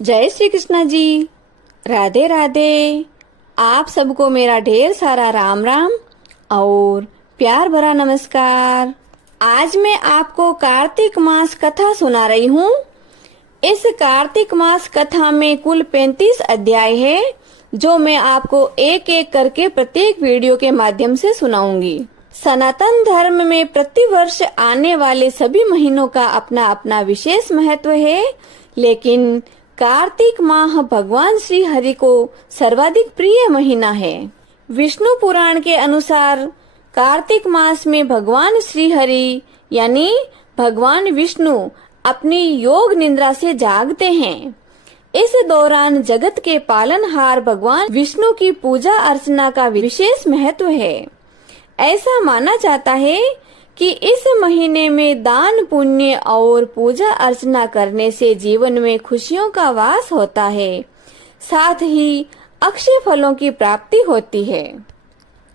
जय श्री कृष्णा जी। राधे राधे। आप सबको मेरा ढेर सारा राम राम और प्यार भरा नमस्कार। आज मैं आपको कार्तिक मास कथा सुना रही हूँ। इस कार्तिक मास कथा में कुल 35 अध्याय है, जो मैं आपको एक एक करके प्रत्येक वीडियो के माध्यम से सुनाऊंगी। सनातन धर्म में प्रतिवर्ष आने वाले सभी महीनों का अपना अपना विशेष महत्व है, लेकिन कार्तिक माह भगवान श्री हरि को सर्वाधिक प्रिय महीना है। विष्णु पुराण के अनुसार कार्तिक मास में भगवान श्री हरि यानी भगवान विष्णु अपनी योग निद्रा से जागते हैं। इस दौरान जगत के पालनहार भगवान विष्णु की पूजा अर्चना का विशेष महत्व है। ऐसा माना जाता है कि इस महीने में दान पुण्य और पूजा अर्चना करने से जीवन में खुशियों का वास होता है, साथ ही अक्षय फलों की प्राप्ति होती है।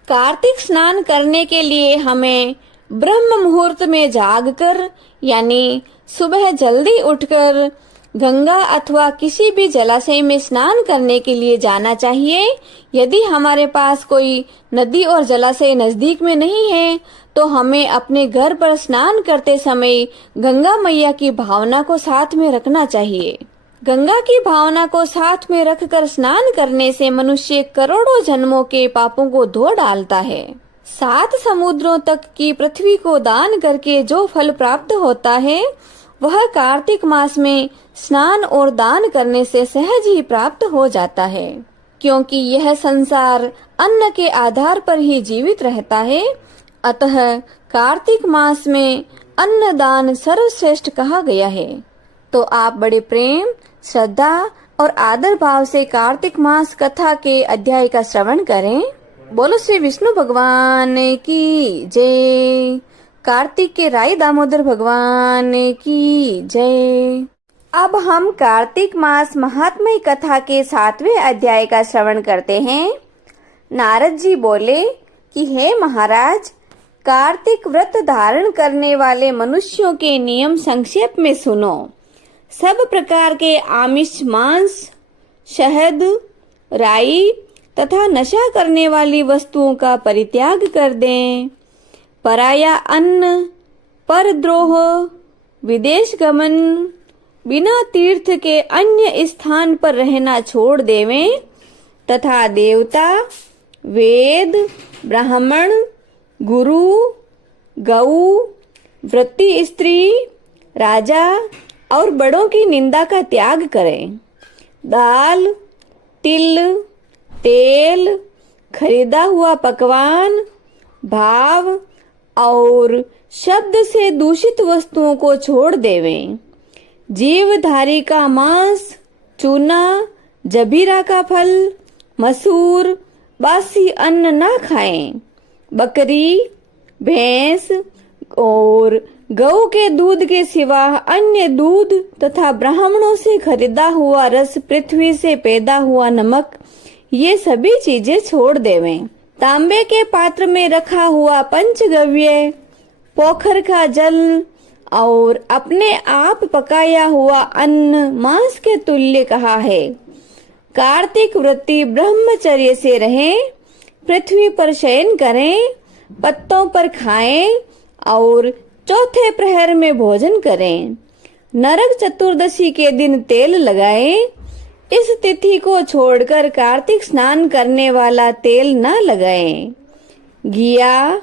कार्तिक स्नान करने के लिए हमें ब्रह्म मुहूर्त में जागकर यानी सुबह जल्दी उठकर गंगा अथवा किसी भी जलाशय में स्नान करने के लिए जाना चाहिए। यदि हमारे पास कोई नदी और जलाशय नजदीक में नहीं है तो हमें अपने घर पर स्नान करते समय गंगा मैया की भावना को साथ में रखना चाहिए। गंगा की भावना को साथ में रखकर स्नान करने से मनुष्य करोड़ों जन्मों के पापों को धो डालता है। 7 समुद्रों तक की पृथ्वी को दान करके जो फल प्राप्त होता है वह कार्तिक मास में स्नान और दान करने से सहज ही प्राप्त हो जाता है, क्योंकि यह संसार अन्न के आधार पर ही जीवित रहता है। अतः कार्तिक मास में अन्न दान सर्वश्रेष्ठ कहा गया है। तो आप बड़े प्रेम, श्रद्धा और आदर भाव से कार्तिक मास कथा के अध्याय का श्रवण करें। बोलो श्री विष्णु भगवान की जय। कार्तिक के राई दामोदर भगवान की जय। अब हम कार्तिक मास महात्म्य कथा के 7वें अध्याय का श्रवण करते हैं। नारद जी बोले कि हे महाराज, कार्तिक व्रत धारण करने वाले मनुष्यों के नियम संक्षेप में सुनो। सब प्रकार के आमिष, मांस, शहद, राई तथा नशा करने वाली वस्तुओं का परित्याग कर दें। पराया अन्न, परद्रोह, विदेश गमन, बिना तीर्थ के अन्य स्थान पर रहना छोड़ देवें तथा देवता, वेद, ब्राह्मण, गुरु, गऊ, वृत्ति स्त्री, राजा और बड़ों की निंदा का त्याग करें। दाल, तिल, तेल, खरीदा हुआ पकवान, भाव और शब्द से दूषित वस्तुओं को छोड़ देवें। जीवधारी का मांस, चूना, जबीरा का फल, मसूर, बासी अन्न ना खाएं। बकरी, भैंस और गऊ के दूध के सिवा अन्य दूध तथा ब्राह्मणों से खरीदा हुआ रस, पृथ्वी से पैदा हुआ नमक, ये सभी चीजें छोड़ देवें। तांबे के पात्र में रखा हुआ पंचगव्य, पोखर का जल और अपने आप पकाया हुआ अन्न मांस के तुल्य कहा है। कार्तिक व्रती ब्रह्मचर्य से रहें, पृथ्वी पर शयन करें, पत्तों पर खाएं और चौथे प्रहर में भोजन करें। नरक चतुर्दशी के दिन तेल लगाएं। इस तिथि को छोड़कर कार्तिक स्नान करने वाला तेल न लगाएं। घिया,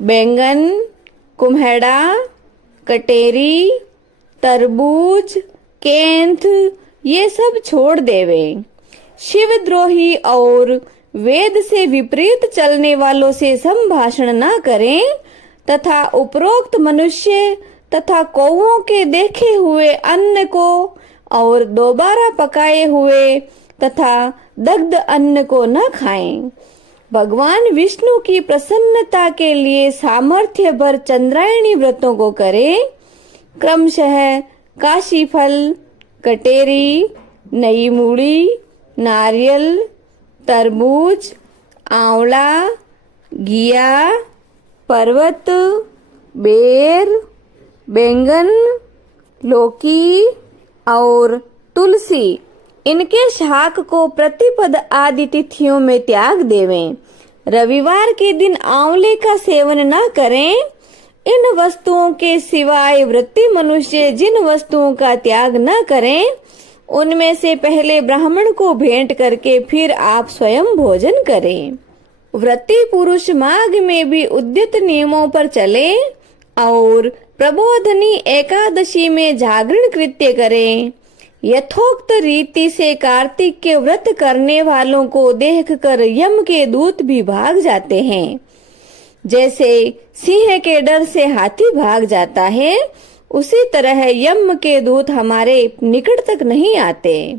बैंगन, कुम्हेड़ा, कटेरी, तरबूज, केंथ ये सब छोड़ देवें। शिवद्रोही और वेद से विपरीत चलने वालों से संभाषण न करें तथा उपरोक्त मनुष्य तथा कौओं के देखे हुए अन्न को और दोबारा पकाए हुए तथा दग्ध अन्न को न खाएं। भगवान विष्णु की प्रसन्नता के लिए सामर्थ्य भर चंद्रायणी व्रतों को करें। क्रमशः काशी फल, कटेरी, नई मूड़ी, नारियल, तरबूज, आंवला, घिया, पर्वत, बेर, बैंगन, लौकी और तुलसी इनके शाक को प्रतिपद आदि तिथियों में त्याग देवें। रविवार के दिन आंवले का सेवन न करें। इन वस्तुओं के सिवाय व्रती मनुष्य जिन वस्तुओं का त्याग न करें, उनमें से पहले ब्राह्मण को भेंट करके फिर आप स्वयं भोजन करें। व्रती पुरुष माघ में भी उद्यत नियमों पर चले और प्रबोधनी एकादशी में जागरण कृत्य करें। यथोक्त रीति से कार्तिक के व्रत करने वालों को देखकर यम के दूत भी भाग जाते हैं। जैसे सिंह के डर से हाथी भाग जाता है, उसी तरह यम के दूत हमारे निकट तक नहीं आते।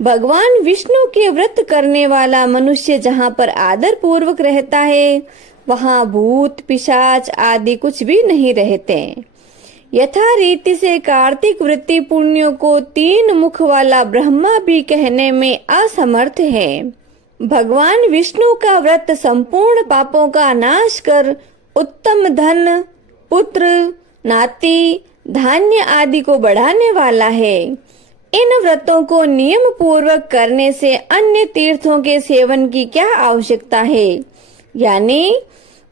भगवान विष्णु के व्रत करने वाला मनुष्य जहाँ पर आदर पूर्वक रहता है, वहाँ भूत पिशाच आदि कुछ भी नहीं रहते। यथा रीति से कार्तिक वृत्ति पुण्यों को 3 मुख वाला ब्रह्मा भी कहने में असमर्थ है। भगवान विष्णु का व्रत संपूर्ण पापों का नाश कर उत्तम धन, पुत्र, नाती, धान्य आदि को बढ़ाने वाला है। इन व्रतों को नियम पूर्वक करने से अन्य तीर्थों के सेवन की क्या आवश्यकता है। यानी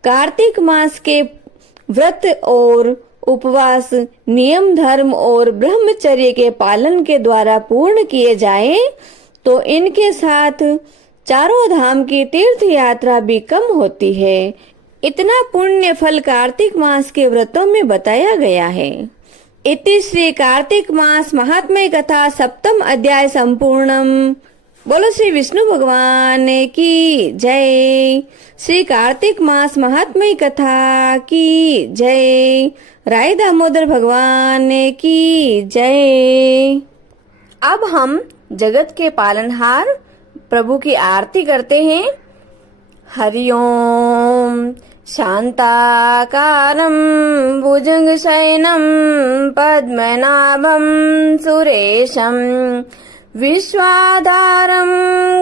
कार्तिक मास के व्रत और उपवास नियम धर्म और ब्रह्मचर्य के पालन के द्वारा पूर्ण किए जाएं, तो इनके साथ चारों धाम की तीर्थ यात्रा भी कम होती है। इतना पुण्य फल कार्तिक मास के व्रतों में बताया गया है। इति श्री कार्तिक मास महात्म्य कथा सप्तम अध्याय संपूर्णम। बोलो श्री विष्णु भगवान की जय। श्री कार्तिक मास महात्म्य कथा की जय। राय दामोदर भगवान की जय। अब हम जगत के पालनहार प्रभु की आरती करते हैं। हरि ओम। शांताकारं भुजगशयनं पद्मनाभं सुरेशं विश्वाधारं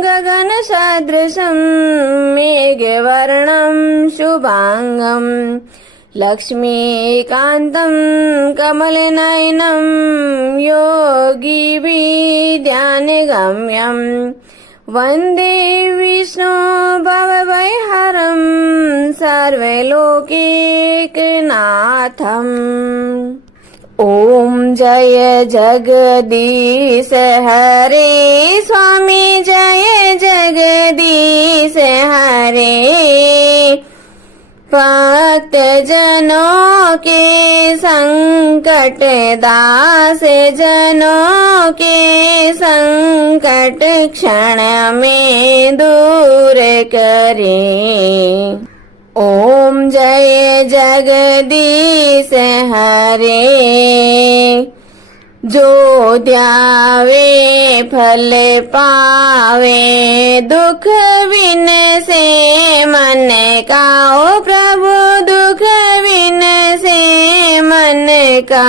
गगनसदृशं मेघवर्णं शुभांगं लक्ष्मीकान्तं कमलनयनं योगिभिर्ध्यानगम्यं वन्दे विष्णु भवभयहरं सर्वलोकैकनाथम्। ओम जय जगदीश हरे स्वामी जय जगदीश हरे। भक्त जनों के संकट दास जनों के संकट क्षण में दूर करे। ओम जय जगदीश हरे। जो ध्यावे फल पावे दुख बिन से मन का। ओ प्रभु दुख बिन से मन का।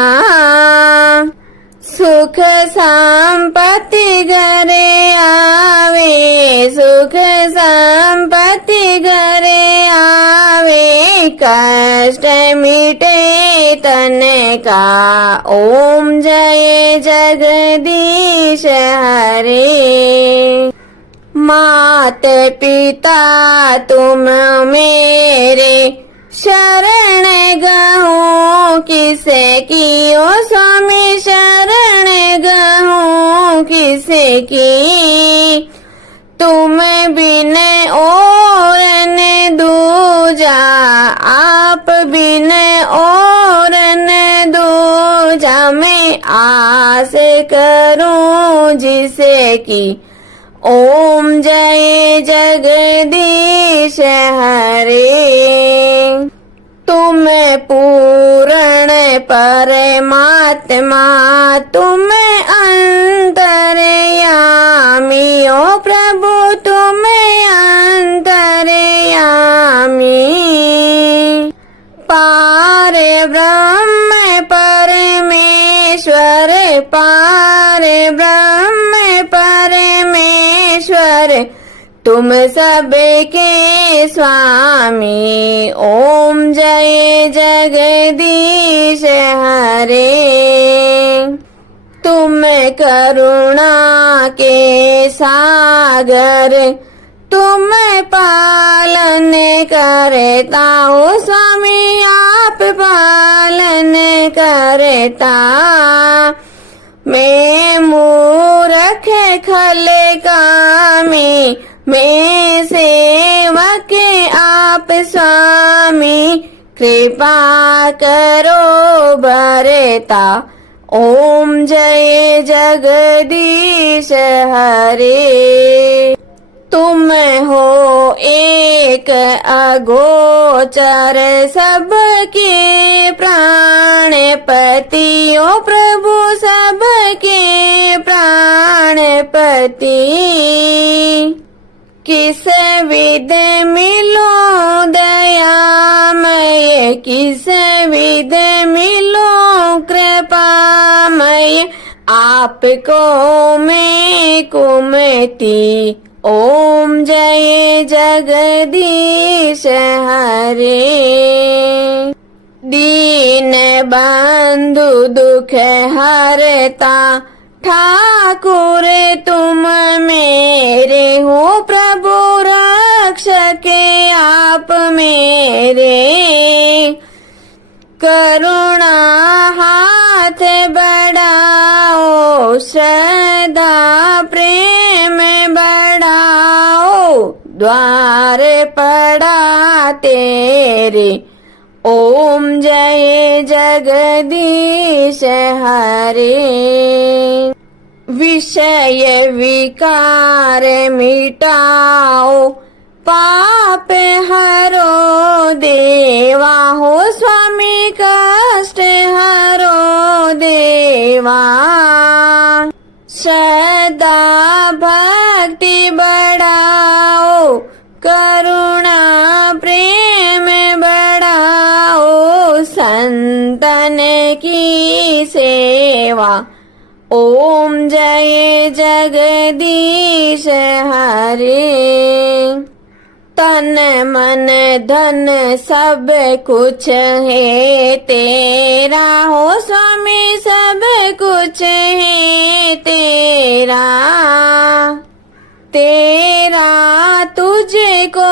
सुख संपत्ति घरे आवे सुख संपत्ति घरे आवे कष्ट मिटे तन का। ओम जय जगदीश हरे। मात पिता तुम मेरे शरण गहूँ किसे की। ओ स्वामी शरण गहूँ किसे की। तुम बिन और न दूजा आप बिन और न दूजा। मैं आस करूं जिसे की। ओम जय जगदीश हरे। तुम पूर्ण परमात्मा तुम अंतर्यामी। ओ प्रभु तुम अंतर्यामी। पार ब्रह्म परमेश्वर पार ब्रह्म परमेश्वर तुम सबके स्वामी। ओम जय जगदीश हरे। तुम करुणा के सागर तुम पालन करता हो स्वामी, आप पालन करता। मैं मूर्ख खल कामी, मैं सेवक आप स्वामी, कृपा करो भरता। ओम जय जगदीश हरे। तुम हो एक अगोचर सबके प्राणपति, ओ प्रभु सबके प्राणपति। किस विध मिलो दयामय, किस विध मिलो कृपामय, आपको मैं कुमति। ओम जय जगदीश हरे। दीन बंधु दुख हरता, ठाकुर तुम मेरे हो, प्रभु रक्षक आप मेरे। करुणा हाथ बढ़ाओ, श्रद्धा प्रेम बढ़ाओ, द्वार पड़ा तेरे। ओम जय जगदीश हरे। विषय विकार मिटाओ, पाप हरो देवा हो स्वामी, कष्ट हरो देवा। श्रद्धा भक्ति बढ़ाओ, करुणा प्रेम बढ़ाओ, संतन की सेवा। ओम जय जगदीश हरे। तन मन धन सब कुछ है तेरा हो स्वामी, सब कुछ है तेरा। तेरा तुझको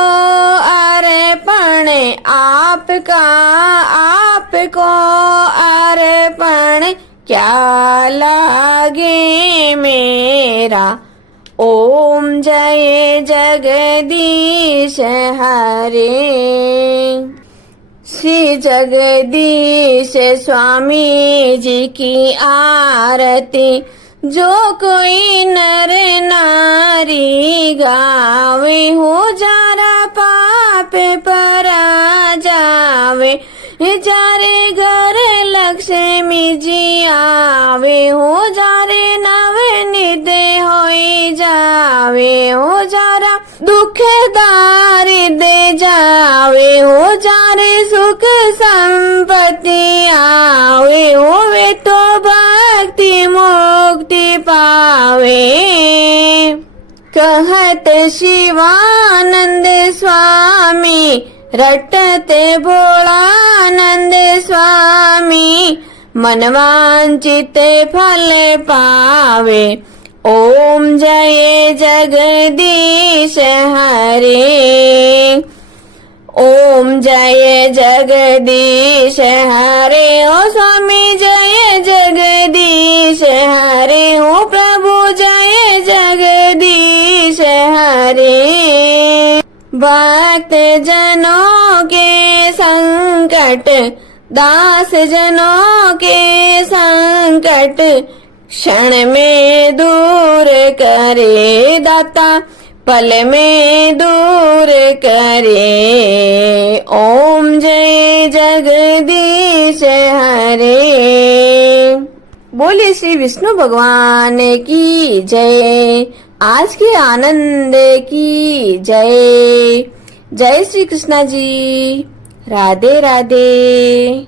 अर्पण, आपका आपको अर्पण, क्या लागे मेरा। ओम जय जगदीश हरे। श्री जगदीश स्वामी जी की आरती, जो कोई नर नारी गावे, हो जारा पाप परा जावे, जारे घर लक्ष्मी जी आवे, हो जारे नवनिध होई जावे, हो जारा दुख दारिद्र जावे, हो जारे सुख संपत्ति आवे, होवे तो भक्ति मुक्ति पावे। कहत शिवानंद स्वामी, रटते भोलानंद स्वामी, मनवांचित फल पावे। ओम जय जगदीश हरे। ओम जय जगदीश हरे। ओ स्वामी जय जगदीश हरे, ओ प्रभु जय जगदीश हरे। भक्त जनों के संकट, दास जनों के संकट, क्षण में दूर करे दाता, पल में दूर करे। ओम जय जगदीश हरे। बोले श्री विष्णु भगवान की जय। आज के आनंद की जय। जय श्री कृष्णा जी। राधे राधे।